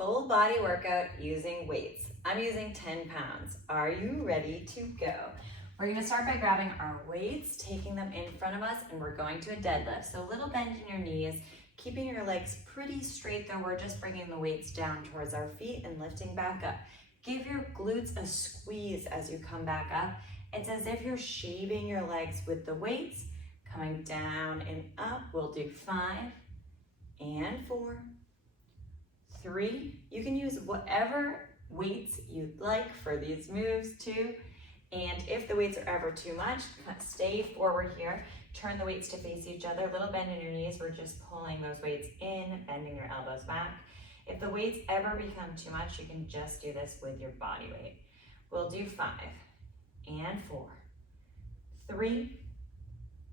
full body workout using weights. I'm using 10 pounds. Are you ready to go? We're gonna start by grabbing our weights, taking them in front of us, and we're going to a deadlift. So a little bend in your knees, keeping your legs pretty straight though. We're just bringing the weights down towards our feet and lifting back up. Give your glutes a squeeze as you come back up. It's as if you're shaving your legs with the weights, coming down and up. We'll do 5 and 4, 3. You can use whatever weights you'd like for these moves too. And if the weights are ever too much, stay forward here. Turn the weights to face each other. Little bend in your knees. We're just pulling those weights in, bending your elbows back. If the weights ever become too much, you can just do this with your body weight. We'll do 5 and 4, 3,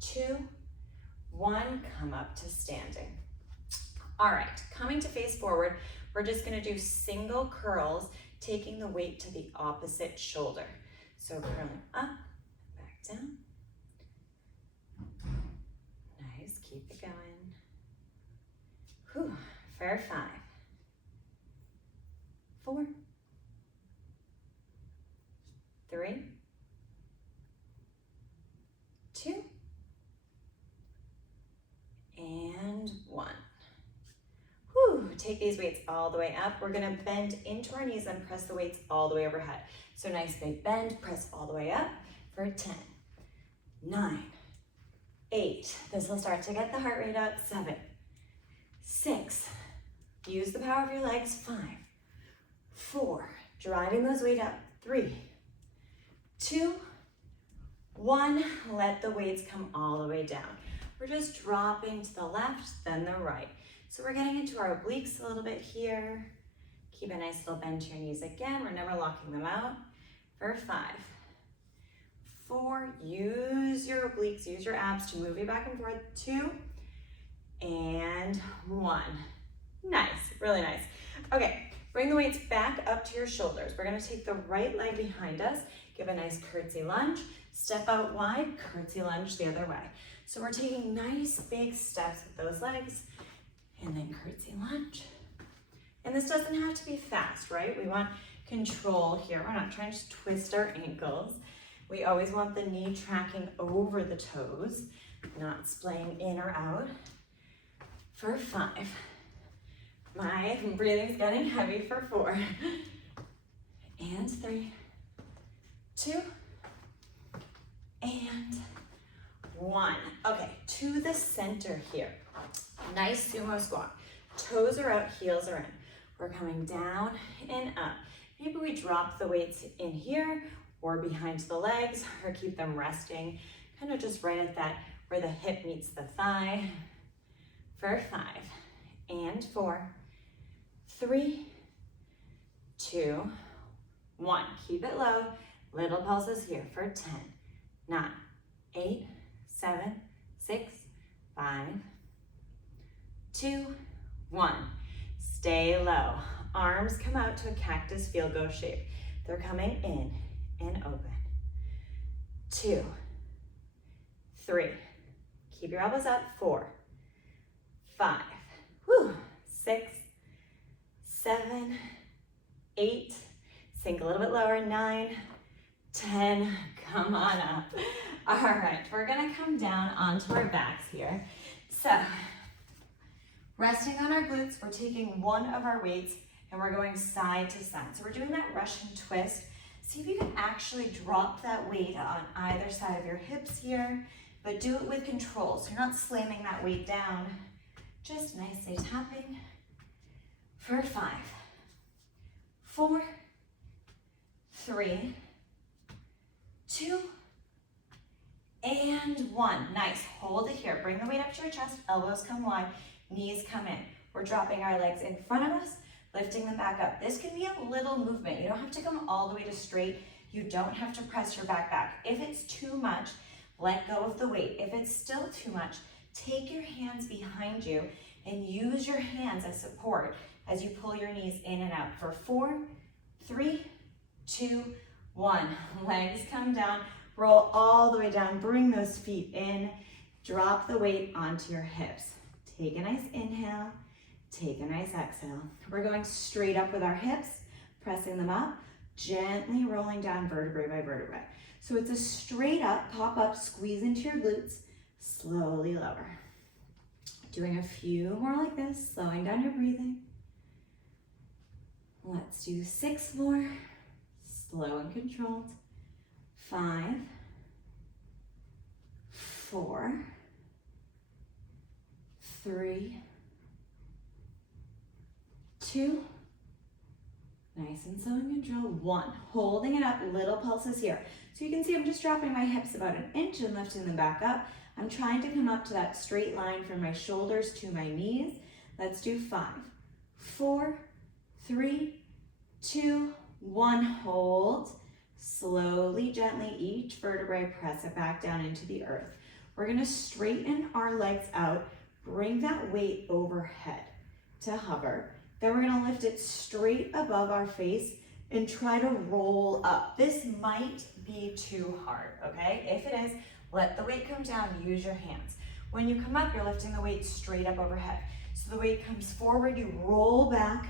2, 1. Come up to standing. All right, coming to face forward, we're just gonna do single curls, taking the weight to the opposite shoulder. So curling up, back down. Nice, keep it going. Whew, for 5, 4, 3, 2, and 1. Whew, take these weights all the way up. We're gonna bend into our knees and press the weights all the way overhead. So nice big bend, press all the way up for 10, 9, 8. This will start to get the heart rate up. 7, 6. Use the power of your legs. 5, 4. Driving those weights up. 3, 2, 1. Let the weights come all the way down. We're just dropping to the left, then the right. So we're getting into our obliques a little bit here. Keep a nice little bend to your knees again. We're never locking them out. For 5, 4, use your obliques, use your abs to move you back and forth. 2, and 1. Nice, really nice. Okay, bring the weights back up to your shoulders. We're gonna take the right leg behind us, give a nice curtsy lunge, step out wide, curtsy lunge the other way. So we're taking nice big steps with those legs, and then curtsy lunge. And this doesn't have to be fast, right? We want control here. We're not trying to twist our ankles. We always want the knee tracking over the toes, not splaying in or out. For 5. My breathing's getting heavy. For 4. And 3, 2, and 1. Okay, to the center here. Nice sumo squat. Toes are out, heels are in. We're coming down and up. Maybe we drop the weights in here or behind the legs, or keep them resting, kind of just right at that where the hip meets the thigh. For 5 and 4, 3, 2, 1. Keep it low. Little pulses here for 10, 9, 8, 7, 6, 5, 2, 1. Stay low. Arms come out to a cactus field-goal shape. They're coming in and open. 2, 3. Keep your elbows up. 4, 5, 6, 7, 8. Sink a little bit lower. 9, 10. Come on up. All right, we're gonna come down onto our backs here. So, resting on our glutes, we're taking one of our weights and we're going side to side. So we're doing that Russian twist. See if you can actually drop that weight on either side of your hips here, but do it with control. So you're not slamming that weight down, just nicely tapping. For 5, 4, 3, 2, and 1. Nice, hold it here. Bring the weight up to your chest, elbows come wide, knees come in. We're dropping our legs in front of us, lifting them back up. This can be a little movement. You don't have to come all the way to straight. You don't have to press your back. If it's too much, let go of the weight. If it's still too much, take your hands behind you and use your hands as support as you pull your knees in and out. For 4, 3, 2, 1. Legs come down, roll all the way down, bring those feet in, drop the weight onto your hips. Take a nice inhale, Take a nice exhale. We're going straight up with our hips, pressing them up, gently rolling down vertebrae by vertebrae. So it's a straight up, pop up, squeeze into your glutes, slowly lower. Doing a few more like this, slowing down your breathing. Let's do 6 more, slow and controlled. 5, 4, 3, 2, nice and slow and controlled. 1, holding it up, little pulses here. So you can see I'm just dropping my hips about an inch and lifting them back up. I'm trying to come up to that straight line from my shoulders to my knees. Let's do 5, 4, 3, 2, 1, hold. Slowly, gently, each vertebrae, press it back down into the earth. We're gonna straighten our legs out, bring that weight overhead to hover. Then we're gonna lift it straight above our face and try to roll up. This might be too hard, okay? If it is, let the weight come down, use your hands. When you come up, you're lifting the weight straight up overhead. So the weight comes forward, you roll back,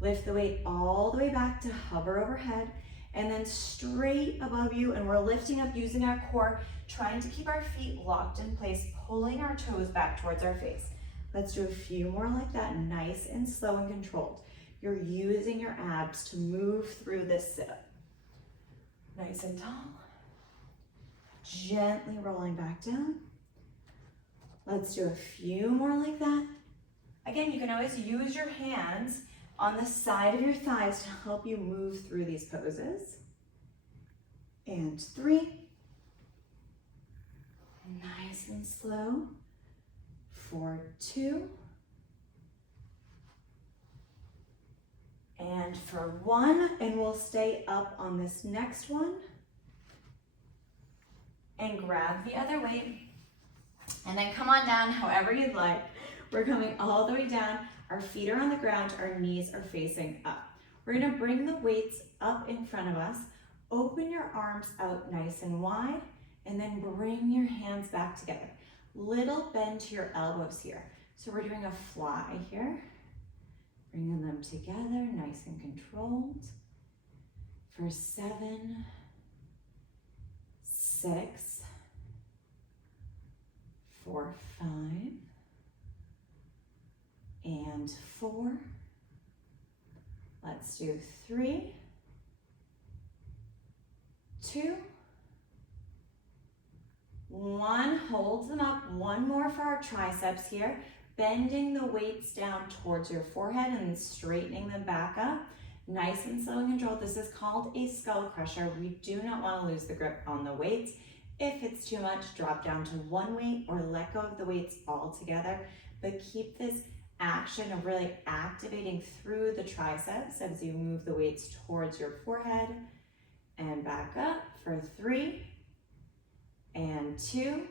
lift the weight all the way back to hover overhead, and then straight above you, and we're lifting up using our core, trying to keep our feet locked in place, pulling our toes back towards our face. Let's do a few more like that, nice and slow and controlled. You're using your abs to move through this sit-up. Nice and tall. Gently rolling back down. Let's do a few more like that. Again, you can always use your hands on the side of your thighs to help you move through these poses. And 3. Nice and slow. 4, 2. And for 1, and we'll stay up on this next one. And grab the other weight. And then come on down however you'd like. We're coming all the way down. Our feet are on the ground, our knees are facing up. We're gonna bring the weights up in front of us. Open your arms out nice and wide, and then bring your hands back together. Little bend to your elbows here. So we're doing a fly here. Bringing them together, nice and controlled. For 7, 6, 4, 5, and 4. Let's do 3, 2, 1. Hold them up. 1 more for our triceps here. Bending the weights down towards your forehead and straightening them back up. Nice and slow and controlled. This is called a skull crusher. We do not want to lose the grip on the weights. If it's too much, drop down to 1 weight or let go of the weights altogether. But keep this action of really activating through the triceps as you move the weights towards your forehead and back up for 3 and 2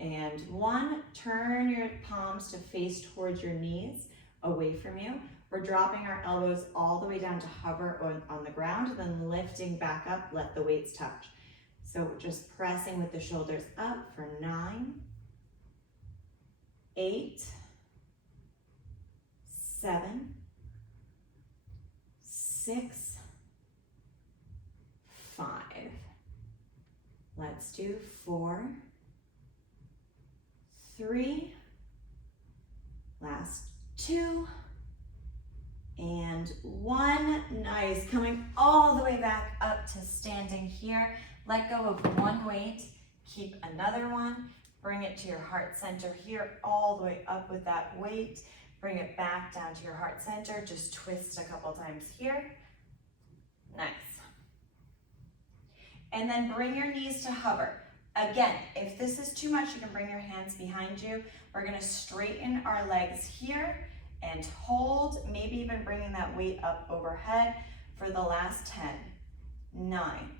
and 1. Turn your palms to face towards your knees, away from you. We're dropping our elbows all the way down to hover on the ground, and then lifting back up, let the weights touch. So we're just pressing with the shoulders up for 9, 8, 7, 6, 5. Let's do 4, 3, last 2, and 1. Nice. Coming all the way back up to standing here. Let go of 1 weight. Keep another 1. Bring it to your heart center here, all the way up with that weight. Bring it back down to your heart center. Just twist a couple times here. Nice. And then bring your knees to hover. Again, if this is too much, you can bring your hands behind you. We're gonna straighten our legs here and hold, maybe even bringing that weight up overhead for the last 10, 9,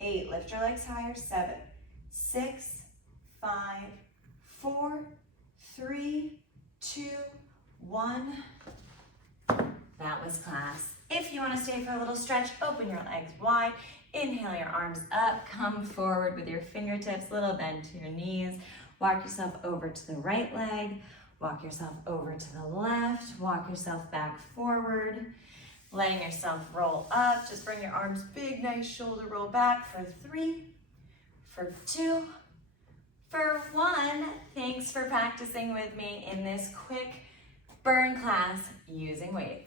8, lift your legs higher, 7, 6, 5, 4, 3, 2, 1. That was class. If you wanna stay for a little stretch, open your legs wide. Inhale your arms up, come forward with your fingertips, little bend to your knees. Walk yourself over to the right leg. Walk yourself over to the left, walk yourself back forward, letting yourself roll up. Just bring your arms big, nice shoulder roll back for 3, for 2, for 1. Thanks for practicing with me in this quick burn class using weights.